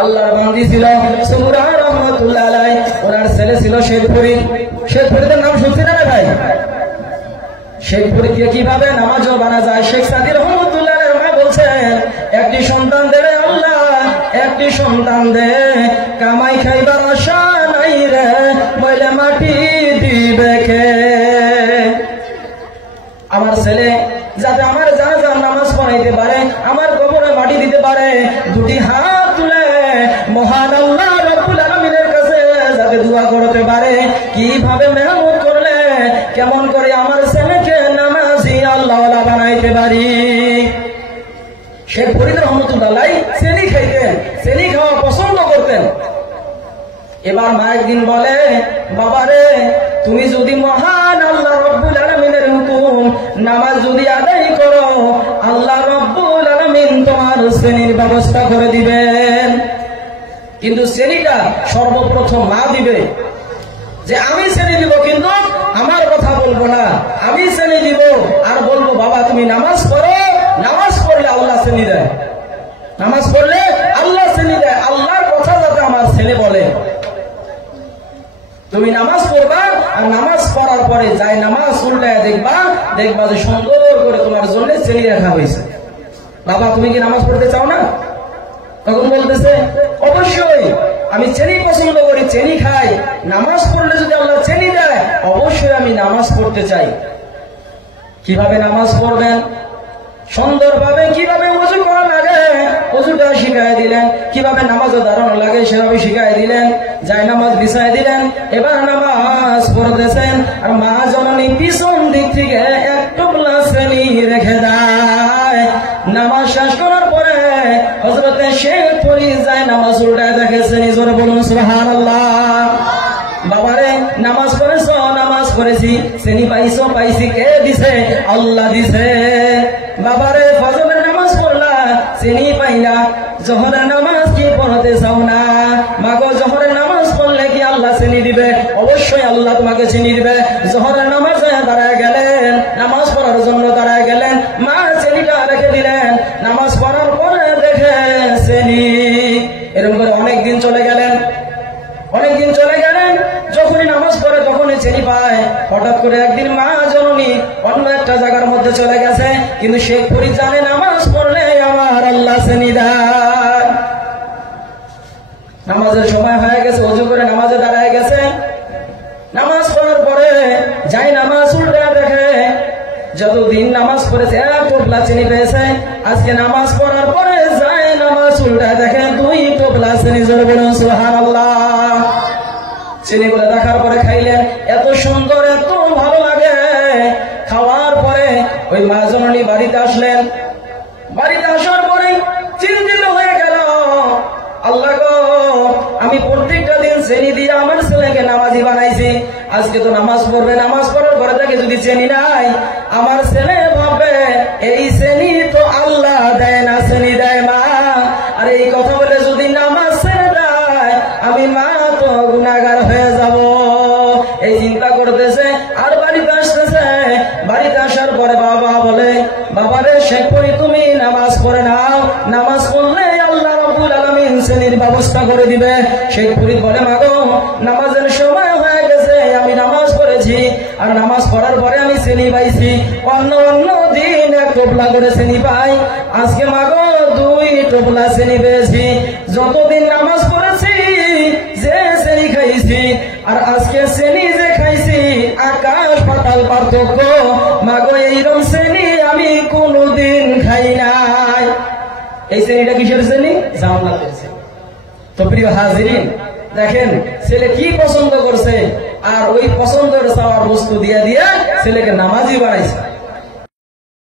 আল্লাহর বান্দি ছিল সুমরা রহমাতুল্লাহ আলাইহি, ওনার ছেলে ছিল শেখপুরী। শেখপুরীদের নাম শুনছেন না ভাই? শেখপুরীকে কিভাবে নামাজও বানা যায়, শেখ সাদি রহমাতুল্লাহ আলাইহি মা বলছেন, একটি সন্তান দে রে আল্লাহ, একটি সন্তান দে, কামাই খাইবার আশা নাই রে, বলে মাটি দিবে কে। আমার ছেলে যাতে আমার জানাজার নামাজ পড়াইতে পারে, আমার কবরে মাটি দিতে পারে, দুটি হাত তুলে মহান আল্লাহ রব্বুল আলামিনের কাছে যাতে দোয়া করতে পারে। কিভাবে মেহনত করলে কেমন করে আমার ছেলেকে নামাজি আল্লাহওয়ালা বানাইতে পারি। শেখ ফরিদ রহমতুল্লাহ আলাইহি চেনি খাইতেন, চেনি খাওয়া পছন্দ করতেন। এবার মা একদিন বলে, বাবারে তুমি যদি মহান আল্লাহ রব্বুল আলামিনের হুকুম নামাজ যদি আদায় করো, আল্লাহ রব্বুল আলামিন তোমার শ্রেণীর ব্যবস্থা করে দিবেন। কিন্তু শ্রেণীটা সর্বপ্রথম মা দিবে, যে আমি শ্রেণী দিব কিন্তু আমার কথা বলবো না, আমি শ্রেণী দিব আর বলবো বাবা তুমি নামাজ পড়ো, নামাজ পড়লে আল্লাহ শ্রেণী দেয়, নামাজ পড়লে আল্লাহ শ্রেণী দেয়, আল্লাহর কথা যাতে আমার ছেলে বলে। তুমি নামাজ পড়বা আর নামাজ পড়ার পরে যাই নামাজ উল্টায় দেখবা, দেখবা যে সুন্দর করে তোমার জন্য শ্রেণী রাখা হয়েছে। বাবা তুমি কি নামাজ পড়তে চাও না? তখন বলতেছে অবশ্যই আমি চেনি পছন্দ করি, চেনি খাই, নামাজ পড়লে যদি আল্লাহ চেনি দেয় অবশ্যই আমি নামাজ পড়তে চাই। কিভাবে নামাজ পড়বেন, সুন্দরভাবে কিভাবে ওযু করা লাগে ওযুটা শিখাই দিলেন, কিভাবে নামাজে দাঁড়ানো লাগে সেভাবে শিখাই দিলেন, যাই নামাজ বিছাই দিলেন। এবার নামাজ পড়তেছেন আর মা জননী পিছন দিক থেকে এক টুকরা শ্রেণী রেখে দেয়। নামাজ শেষ করার পরে হযরতে শেখ ফরিদ যায় নামাজ উল্টায় দেখে শ্রেণী, জোরে বলুন সুবহানাল্লাহ। বাবারে নামাজ পড়েছো, নামাজ পড়েছি, শ্রেণী পাইছো, পাইছি, কে দিছে? আল্লাহ দিছে। বাবারে ফজরের নামাজ পড়লা, শ্রেণী পাইলা, জোহরের নামাজ কি পড়তে চাও না? মাগো জোহরের নামাজ পড়লে কি আল্লাহ শ্রেণী দিবে? অবশ্যই আল্লাহ তোমাকে শ্রেণী দিবে। জোহরের নামাজে দাঁড়ায় গেলেন, নামাজ পড়ার জন্য দাঁড়ায় গেলেন, মা শ্রেণীটা রেখে দিলেন, নামাজ পড়ার পরে দেখে শ্রেণী। এরকম করে অনেকদিন চলে গেলেন, অনেকদিন চলে গেলেন, যখনই নামাজ পড়ে তখনই শ্রেণী পায়। হঠাৎ করে একদিন মা জননী অন্য একটা জায়গার মধ্যে চলে গেছে, কিন্তু শেখ ফরিদ জানে নামাজ পড়লে আমার আল্লাহ শ্রেণী দেয়। নামাজের সময় হয়ে গেছে, ওযু করে নামাজে দাঁড়ায় গেছে, নামাজ পড়ার পরে যাই নামাজ উল্টা দেখে যতদিন নামাজ পড়েছে এক টোপলা চিনি পেয়েছে, আজকে নামাজ পড়ার পরে যাই নামাজ উল্টা দেখে দুই টোপলা চিনি, জোরে বলুন সুবহানাল্লাহ। চিনিগুলো দেখার পরে খাইলেন, এত সুন্দর, এত ভালো লাগে। খাওয়ার পরে ওই মা জননী বাড়িতে আসলেন, বাড়িতে আসার পরে চিন্তিত হয়ে গেল, আল্লাহ গো আমি প্রত্যেকটা দিন শ্রেণী দিয়ে আমার ছেলেকে নামাজি বানাইছি, আজকে তো নামাজ পড়বে, নামাজ পড়ার পরে তাকে যদি শ্রেণী নাই, আমার ছেলে ভাববে এই শ্রেণী তো আল্লাহ দেয় না, শ্রেণী দেয় মা। আর এই কথা বলে যদি নামাজ ছেড়ে দেয় আমি মা তো গুনাহগার হয়ে যাব, এই চিন্তা করতেছে। আর বাড়িতে আসতেছে, বাড়িতে আসার পরে বাবা বলে, বাবারে শেখ ফরিদ তুমি নামাজ পড়ে নাও, নামাজ পড়লে আল্লাহ রাব্বুল আলামিন শ্রেণীর ব্যবস্থা করে দিবে। শেখ ফরিদ বলে, মাগো নামাজের সময় হয়ে গেছে, আমি নামাজ পড়েছি, আর নামাজ পড়ার পরে আমি শ্রেণী পাইছি, অন্য অন্য দিন এক টোপলা করে শ্রেণী পাই, আজকে মাগো দুই টোপলা শ্রেণী পেয়েছি। যতদিন নামাজ পড়েছি, যে শ্রেণী খাইছি আর আজকে শ্রেণী যে খাইছি আকাশ পাতাল পার্থক্য। মাগো এইরকম শ্রেণী আমি কোনদিন খাই নাই। এই শ্রেণীটা কিসের শ্রেণী? জান্নাতের শ্রেণী। তো প্রিয় হাজিরিন, দেখেন ছেলে কি পছন্দ করছে, আর ওই পছন্দের চাওয়ার বস্তু দিয়ে দিয়ে ছেলেকে নামাজি বানাইছে।